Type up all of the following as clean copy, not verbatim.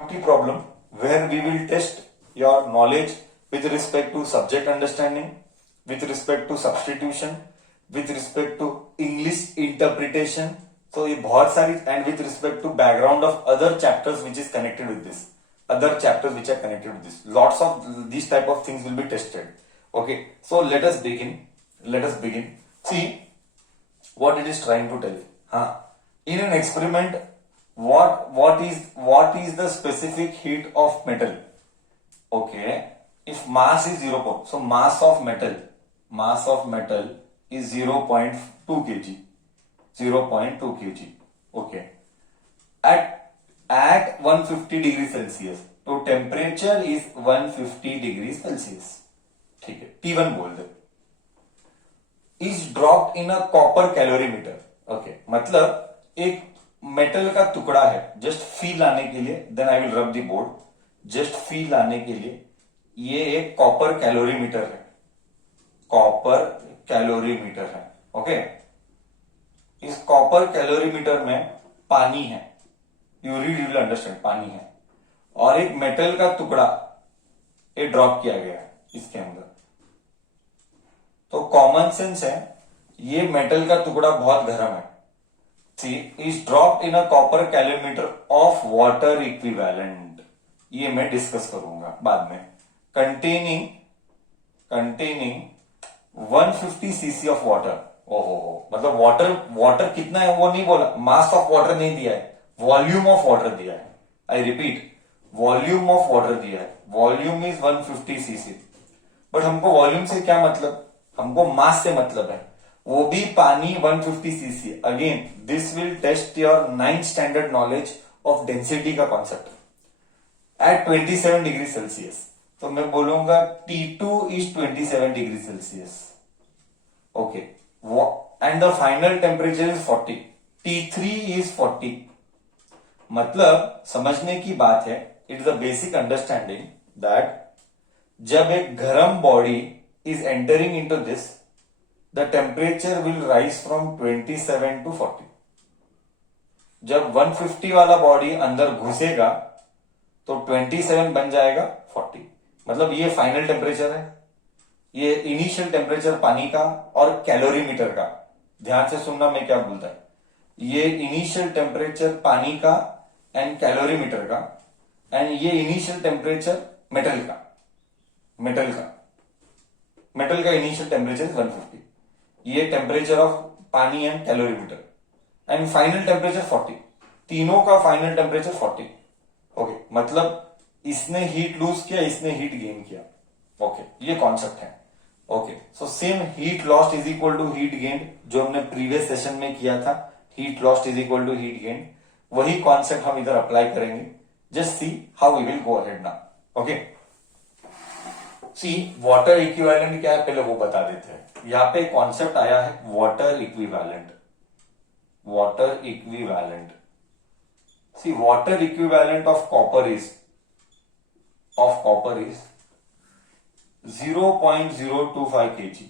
problem where we will test your knowledge with respect to subject understanding, with respect to substitution, with respect to English interpretation. So ये बहुत सारी and with respect to background of other chapters which is connected with this, other chapters which are connected with this. Lots of these type of things will be tested. Okay, so let us begin. Let us begin. See what it is trying to tell. In an experiment, what is the specific heat of metal? Okay, if mass is 0, so mass of metal is 0.2 kg. 0.2 kg. Okay, at 150 degrees Celsius, तो temperature is 150 degree Celsius. ठीक है, T1 बोल दे. Is dropped in a copper calorimeter. Okay, मतलब एक metal का टुकड़ा है. जस्ट फील लाने के लिए, then I will rub the board. Just feel लाने के लिए ये एक कॉपर कैलोरीमीटर है. कॉपर कैलोरीमीटर है. ओके, इस कॉपर कैलोरीमीटर में पानी है. You read, you will understand. पानी है और एक मेटल का टुकड़ा ये ड्रॉप किया गया है इसके अंदर. तो कॉमन सेंस है, ये मेटल का टुकड़ा बहुत गर्म है. C is drop in a copper calorimeter of water equivalent. ये मैं डिस्कस करूंगा बाद में. Containing 150 CC of water. ओहो, मतलब वाटर कितना है वो नहीं बोला. मास ऑफ वाटर नहीं दिया है, वॉल्यूम ऑफ वाटर दिया है. I repeat, volume of water दिया है. Volume is 150 CC. बट हमको वॉल्यूम से क्या मतलब, हमको मास से मतलब है. वो भी पानी 150 cc. Again this will test your 9th standard knowledge of density का कॉन्सेप्ट एट 27 डिग्री सेल्सियस. तो मैं बोलूंगा T2 is 27 degree Celsius. Okay, and the final temperature is 40. T3 is 40. मतलब समझने की बात है, it is a basic understanding that जब एक गर्म body is entering into this, the temperature will rise from 27 to 40. जब 150 वाला बॉडी अंदर घुसेगा तो 27 बन जाएगा 40. मतलब ये फाइनल टेम्परेचर है, ये इनिशियल टेम्परेचर पानी का और कैलोरीमीटर का. ध्यान से सुनना मैं क्या बोलता है. ये इनिशियल टेम्परेचर पानी का एंड कैलोरीमीटर का, एंड ये इनिशियल टेम्परेचर मेटल का इनिशियल टेम्परेचर 150. ये टेम्परेचर ऑफ पानी and calorimeter, and final temperature 40. तीनों का फाइनल टेम्परेचर 40. ओके, मतलब इसने हीट लूज किया, इसने हीट गेन किया. ओके, ये कॉन्सेप्ट है. Okay, so same heat lost is equal to heat gain, जो हमने प्रीवियस सेशन में किया था. Heat lost is equal to heat gain, वही कॉन्सेप्ट हम इधर अप्लाई करेंगे. Just see how we will go ahead now. Okay, see water equivalent क्या है पहले वो बता देते हैं. यहां पे कॉन्सेप्ट आया है water equivalent. Water equivalent, see water equivalent of copper is 0.025 kg.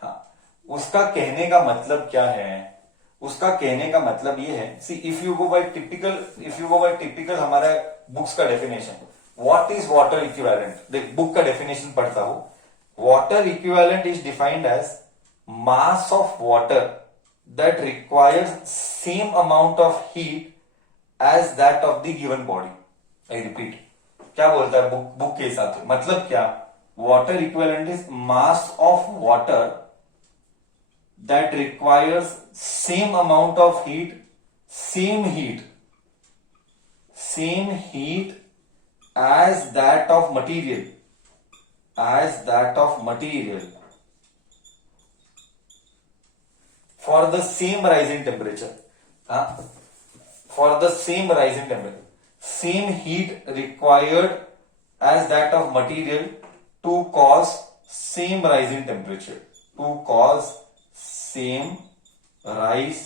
हाँ, उसका कहने का मतलब क्या है. उसका कहने का मतलब ये है, see if you go by typical हमारा बुक्स का definition, what is water equivalent. देख, बुक का डेफिनेशन पढ़ता हूं. Water equivalent is defined as mass of water that requires same amount of heat as that of the given body. I repeat, क्या बोलता है book के हिसाब से. मतलब क्या, water equivalent is mass of water that requires same amount of heat, same heat as that of material, for the same rising temperature. For the same rising temperature, same heat required as that of material to cause same rising temperature, to cause same rise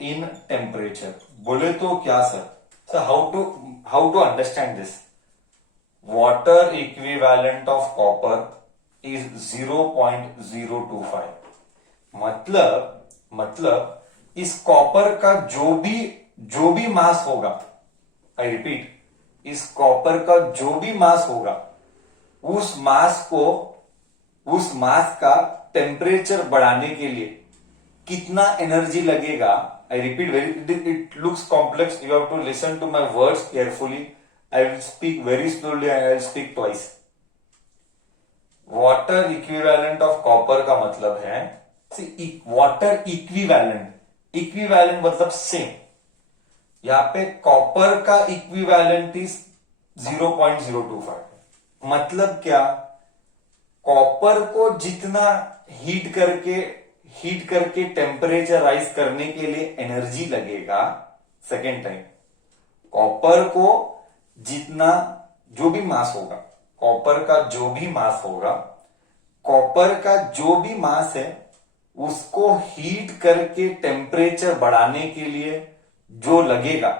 in temperature. बोले तो क्या sir. Sir how to understand this. Water equivalent of copper is 0.025. मतलब इस copper का जो भी मास होगा, I repeat, इस कॉपर का जो भी मास होगा उस मास का टेम्परेचर बढ़ाने के लिए कितना एनर्जी लगेगा. I repeat, very it looks complex. You have to listen to my words carefully. I will speak very slowly. I will speak twice. Water equivalent of copper का मतलब है वाटर इक्विवेलेंट. इक्विवेलेंट मतलब same. यहां पे copper का equivalent is 0.025. मतलब क्या, copper को जितना हीट करके टेम्परेचर राइज करने के लिए एनर्जी लगेगा. सेकेंड टाइम, कॉपर को जितना जो भी मास होगा, कॉपर का जो भी मास है उसको हीट करके टेम्परेचर बढ़ाने के लिए जो लगेगा,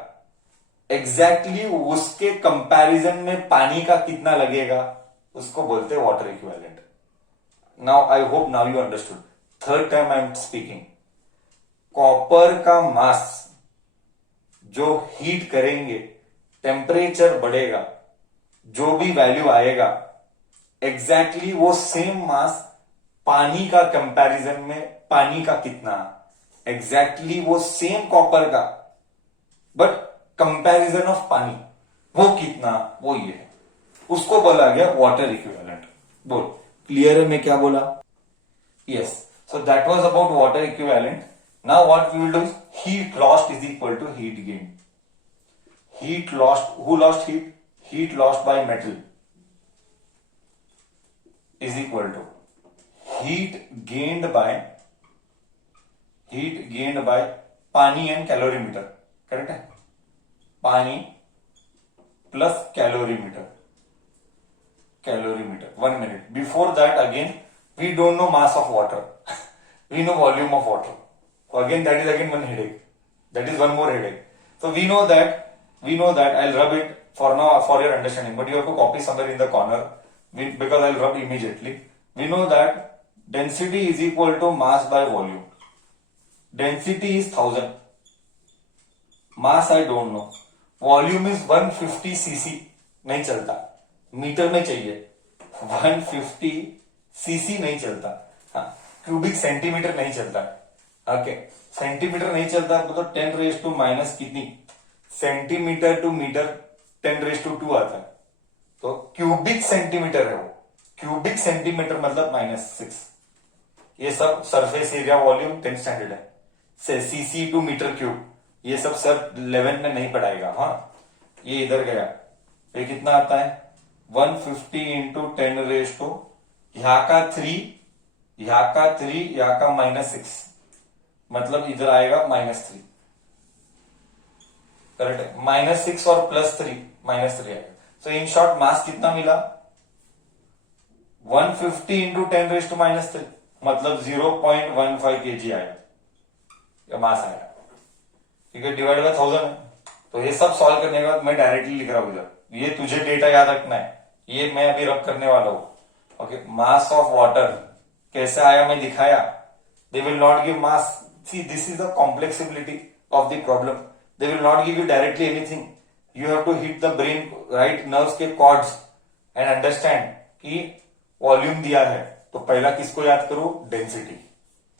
एग्जैक्टली उसके कंपैरिजन में पानी का कितना लगेगा उसको बोलते हैं water equivalent. Now I hope now you understood. Third time I am speaking. Copper का मास जो हीट करेंगे, टेम्परेचर बढ़ेगा, जो भी वैल्यू आएगा, एग्जैक्टली वो सेम मास पानी का कंपैरिजन में पानी का कितना, एग्जैक्टली वो सेम कॉपर का बट कंपैरिजन ऑफ पानी वो कितना, वो ये है, उसको बोला गया वाटर इक्विवेलेंट. बोल क्लियर है मैं क्या बोला? Yes. So that was about water equivalent. Now what we will do is heat lost is equal to heat gain. Heat lost, who lost heat? Heat lost by metal is equal to heat gained by पानी and calorimeter. Correct है? पानी plus calorimeter. 1 minute. Before that, again, we don't know mass of water. We know volume of water. So again, that is again one headache. That is one more headache. So we know that. I'll rub it for now for your understanding, but you have to copy somewhere in the corner because I'll rub immediately. We know that density is equal to mass by volume. Density is 1000. Mass I don't know. Volume is 150 cc. नहीं चलता, metre में चाहिए. 150 cc नहीं चलता. हाँ, cubic centimetre नहीं चलता. Okay, centimetre नहीं चलता मतलब 10 रेज टू माइनस कितनी, सेंटीमीटर टू मीटर 10⁻² आता है. तो क्यूबिक सेंटीमीटर है वो. क्यूबिक सेंटीमीटर मतलब -6. ये सब surface area volume 10th standard है. सीसी टू मीटर क्यूब ये सब सर 11 में नहीं पढ़ाएगा. हाँ, ये इधर गया. ये कितना आता है 150 इंटू 10⁻, यहाँ का 3, यहाँ का -6, मतलब इधर आएगा -3. करेक्ट है? -6 और +3 -3 आएगा. सो इन शॉर्ट मास कितना मिला 150 इंटू 10⁻³ मतलब 0.15 kg आएगा. या मास आएगा. ठीक है, डिवाइड बाय 1000 है. तो ये सब सॉल्व करने के बाद मैं डायरेक्टली लिख रहा हूं इधर. ये तुझे डेटा याद रखना है, ये मैं अभी रब करने वाला हूं. ओके, मास ऑफ वाटर कैसे आया मैं दिखाया. They will not give mass. See this is the complexibility of the problem. They will not give you directly anything. You have to hit the brain, right nerves के chords and understand कि volume दिया है तो पहला किसको याद करो, density.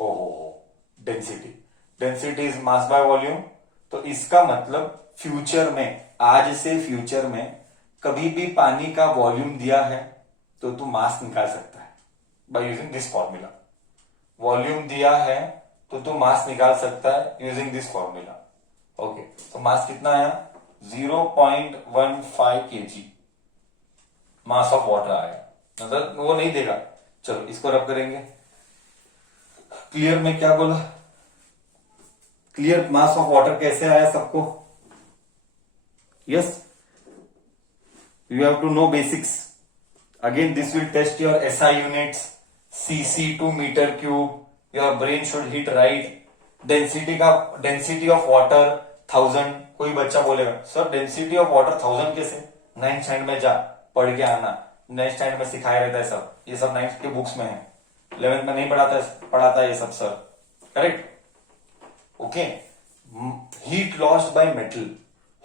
ओहो, density is mass by volume. तो इसका मतलब फ्यूचर में, आज से फ्यूचर में कभी भी पानी का वॉल्यूम दिया है तो तू मास निकाल सकता है by using this formula. Volume दिया है तो तू मास निकाल सकता है यूजिंग दिस फॉर्मूला. ओके, तो मास कितना आया 0.15 kg मास ऑफ वाटर आया. मतलब वो नहीं देगा. चलो इसको रब करेंगे. क्लियर में क्या बोला? क्लियर मास ऑफ वाटर कैसे आया सबको? Yes, you have to know basics. Again this will test your SI units. cc to metre cube. Your brain should hit right. Density of water 1000. कोई बच्चा बोलेगा सर डेंसिटी ऑफ वाटर 1000 कैसे? 9th standard में जा पढ़ के आना. 9th standard में सिखाया रहता है सब. ये सब 9th के बुक्स में है. 11th में नहीं पढ़ाता ये सब sir. Correct? Okay. Heat lost by metal.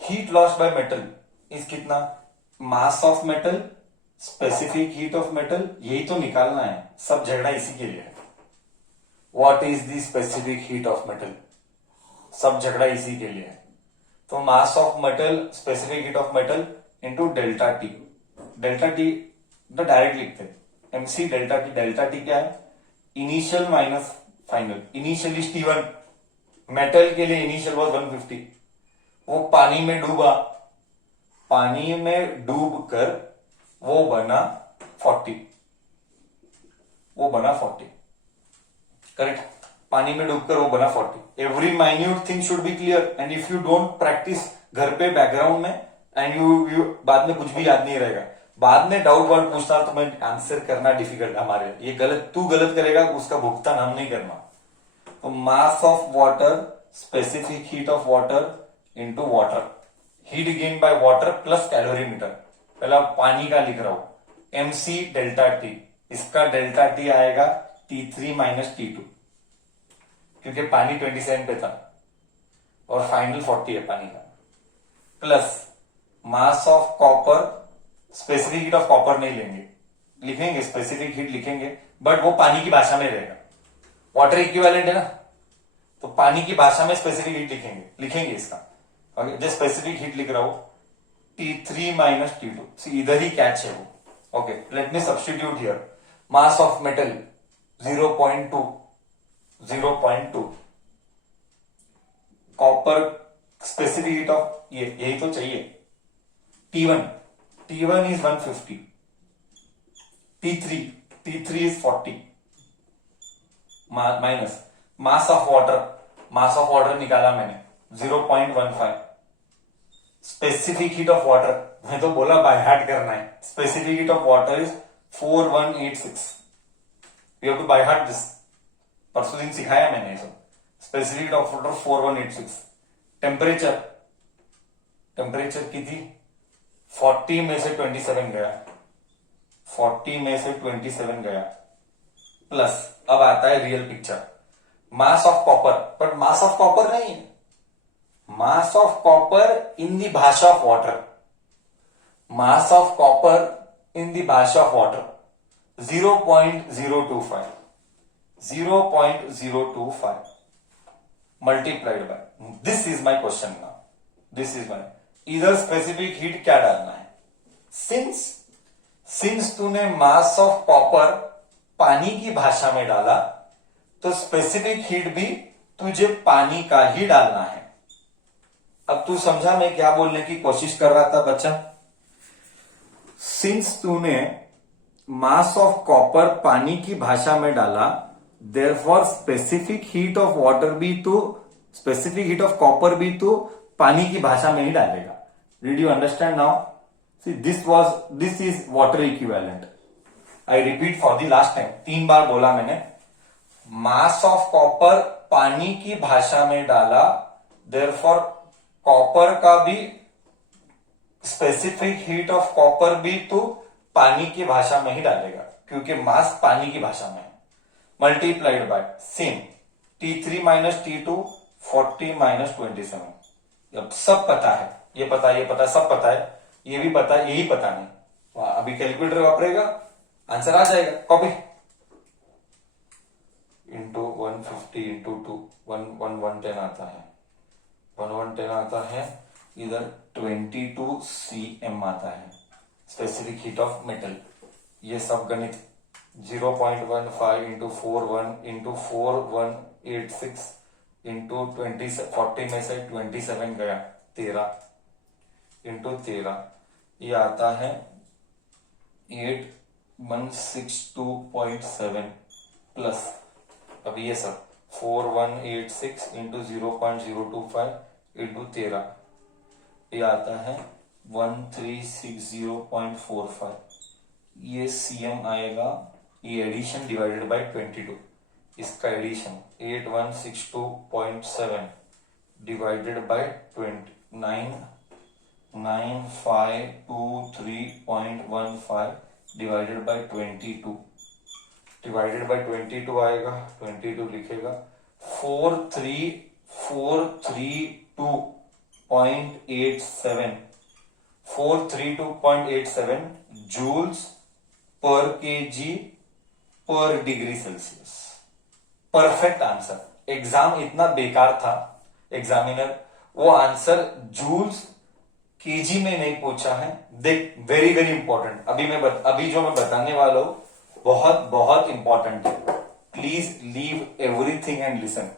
Heat lost by metal is कितना, mass of metal, specific heat of metal, यही तो निकालना है, सब झगड़ा इसी के लिए है। What is the specific heat of metal, सब झगड़ा इसी के लिए है। तो मास of metal, specific heat of metal into delta T. Delta T तो डायरेक्ट लिखते हैं, MC delta T. Delta T क्या है, initial minus final. Initial is T1, metal के लिए इनिशियल वॉज 150, वो पानी में डूबा, पानी में डूब कर वो बना 40, वो बना 40, करेक्ट। पानी में डूबकर वो बना 40। Every minute thing should be clear, and if you don't practice घर पे बैकग्राउंड में, एंड यू बाद में कुछ भी याद नहीं रहेगा, बाद में डाउट वाउट पूछना तो मैं आंसर करना डिफिकल्ट हमारे लिए। ये गलत, तू गलत करेगा उसका भुगतान हम नहीं करना। तो मास of water, specific heat of water into water, heat gain by water plus calorimeter. पहला पानी का लिख रहा हूं, एमसी डेल्टा टी, इसका डेल्टा टी आएगा T3 माइनस T2, क्योंकि पानी 27 पे था और फाइनल 40 है पानी का, plus mass of copper, specific heat of copper नहीं लेंगे, लिखेंगे स्पेसिफिक हीट लिखेंगे, बट वो पानी की भाषा में रहेगा, वाटर इक्विवेलेंट है ना, तो पानी की भाषा में स्पेसिफिक हीट लिखेंगे इसका। ओके, जो स्पेसिफिक हीट लिख रहा हूं T3 माइनस T2, इधर ही कैच है वो। Okay, let me substitute here, mass of metal 0.2, copper specific heat of, यही तो चाहिए, T1 is 150, T3 is 40, minus mass of water निकाला मैंने 0.15, स्पेसिफिक हीट ऑफ वाटर, मैं तो बोला बाय हार्ट करना है, specific heat of water is 4186, you have to by heart this, परसों दिन सिखाया मैंने ये सब। Specific heat of water 4186। Temperature की थी 40 में से 27 गया, 40 में से 27 गया, प्लस अब आता है real picture, mass of copper, but mass of copper नहीं है, mass of copper in the bhasha of water, mass of copper in the bhasha of water 0.025, 0.025 multiplied by, this is my question now, this is my, इधर specific heat क्या डालना है, since तूने मास of copper पानी की भाषा में डाला, तो स्पेसिफिक हीट भी तुझे पानी का ही डालना है। अब तू समझा मैं क्या बोलने की कोशिश कर रहा था बच्चा, सिंस तूने मास ऑफ कॉपर पानी की भाषा में डाला, therefore specific heat of water भी तो, स्पेसिफिक हीट ऑफ कॉपर भी तो पानी की भाषा में ही डालेगा। Did you understand now? C this is water equivalent. I repeat for the last time, 3 बार बोला मैंने, मास ऑफ कॉपर पानी की भाषा में डाला, देयरफॉर कॉपर का भी स्पेसिफिक हीट ऑफ कॉपर भी तो पानी की भाषा में ही डालेगा, क्योंकि मास पानी की भाषा में है, multiplied by same T3 minus T2 40 minus 27। अब सब पता है, ये पता सब पता है, ये भी पता, यही पता नहीं, अभी कैलकुलेटर वापरेगा आंसर आ जाएगा, कॉपी इंटू 150 इंटू 2 110 आता है, 1110 आता है, इधर 22 cm आता है स्पेसिफिक हीट ऑफ मेटल। ये सब गणित 0.15 इंटू 4186 इंटू 40 में से 27 गया 13 इंटू 13, ये आता है 8162.7 प्लस, अब ये सब 4186 इंटू 0.025 इंटू 13, ये आता है 1360.45, ये cm आएगा, ये एडिशन डिवाइडेड बाय 22, इसका addition 8162.7 divided by 9523.15 divided by 22, divided by 22 आएगा, 22 लिखेगा 4342 0.87 432.87 joules per kg per degree Celsius. Perfect answer. Exam इतना बेकार था, एग्जामिनर वो आंसर जूल्स केजी में नहीं पूछा है। देख, वेरी वेरी इंपॉर्टेंट। अभी जो मैं बताने वाला हूं बहुत बहुत इंपॉर्टेंट है। Please leave everything and listen.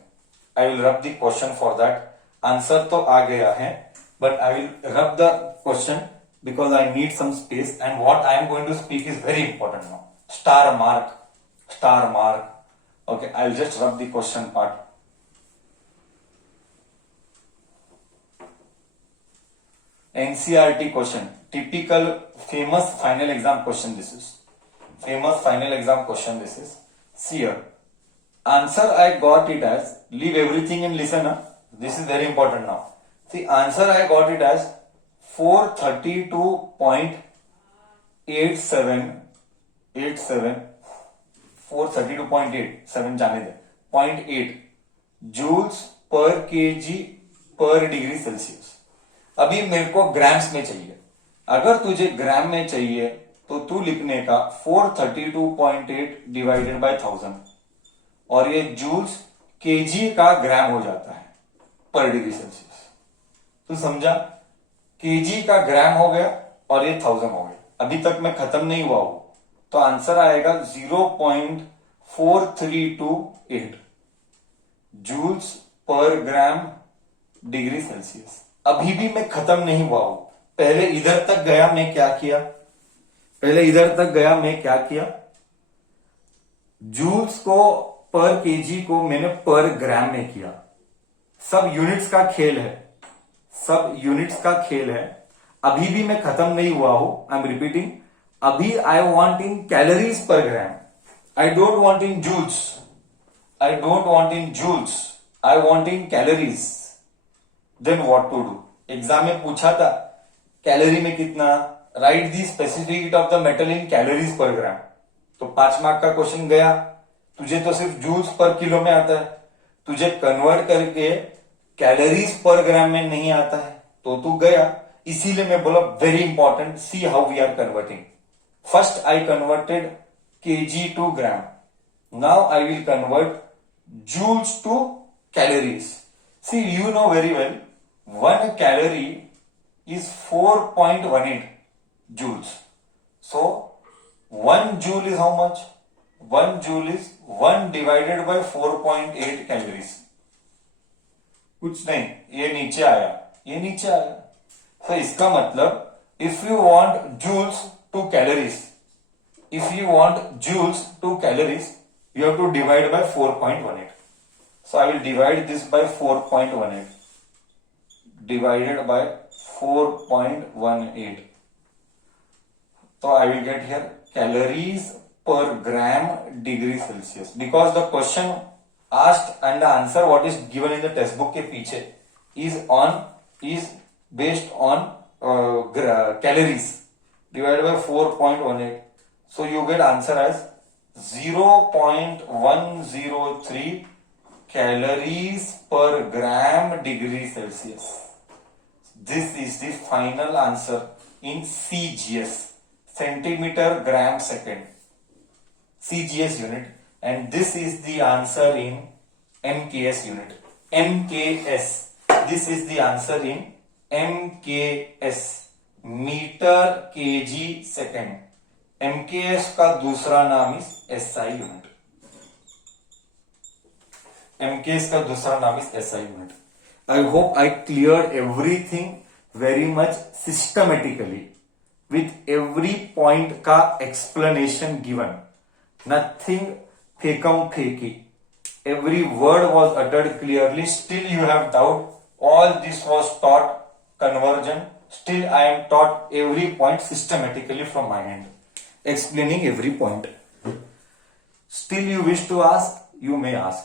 I will rub the question for that. Answer तो आ गया है, but I will rub the question because I need some space and what I am going to speak is very important now. Star mark, star mark. Okay, I'll just rub the question part. NCERT question, typical famous final exam question this is. Famous final exam question this is. See here. Answer I got it as, leave everything and listen. This is very important now. See, answer I got it as 432.87 432.87 जाने दे 0.8 joules per KG पर degree Celsius. अभी मेरे को grams में चाहिए। अगर तुझे ग्राम में चाहिए तो तू लिखने का 432.8 डिवाइडेड बाय 1000 और ये जूल्स केजी का ग्राम हो जाता है पर डिग्री सेल्सियस। तू समझा? केजी का ग्राम हो गया और ये 1000 हो गया। अभी तक मैं खत्म नहीं हुआ हूं, तो आंसर आएगा 0.4328 joules per gram degree Celsius. अभी भी मैं खत्म नहीं हुआ हूं। पहले इधर तक गया, मैं क्या किया? जूल्स को पर केजी को मैंने पर ग्राम में किया। सब यूनिट्स का खेल है। अभी भी मैं खत्म नहीं हुआ हूं। आई एम रिपीटिंग, अभी आई want in calories per gram. I don't want in joules, I want in calories. Then what to do? Exam में पूछा था कैलोरी में कितना, right the specific heat of the metal in calories per gram. तो 5 mark का question गया। तुझे तो सिर्फ जूल्स पर किलो में आता है, तुझे कन्वर्ट करके कैलोरीज पर ग्राम में नहीं आता है, तो तू गया। इसीलिए मैं बोला very important, see how we are converting. First I converted kg to gram. Now I will convert joules to calories. See, you know very well, 1 calorie is 4.18 joules. So, 1 joule is how much? 1 joule is 1 divided by 4.8 calories. कुछ नहीं, ये नीचे आया। तो इसका मतलब, if you want joules to calories, you have to divide by 4.18. So I will divide this by 4.18 divided by 4.18. So I will get here calories per gram degree Celsius, because the question asked and the answer what is given in the textbook के पीछे is based on calories divided by 4.18. So you get answer as 0.103 calories per gram degree Celsius. This is the final answer in CGS, centimeter gram second, CGS unit, and this is the answer in MKS unit. This is the answer in MKS, metre KG second. MKS का दूसरा नाम is SI unit. I hope I cleared everything very much systematically with every point का explanation given. Nothing फेकम फेकी. Every word was uttered clearly. Still you have doubt. All this was taught conversion. Still I am taught every point systematically from my end, explaining every point. Still you wish to ask, you may ask.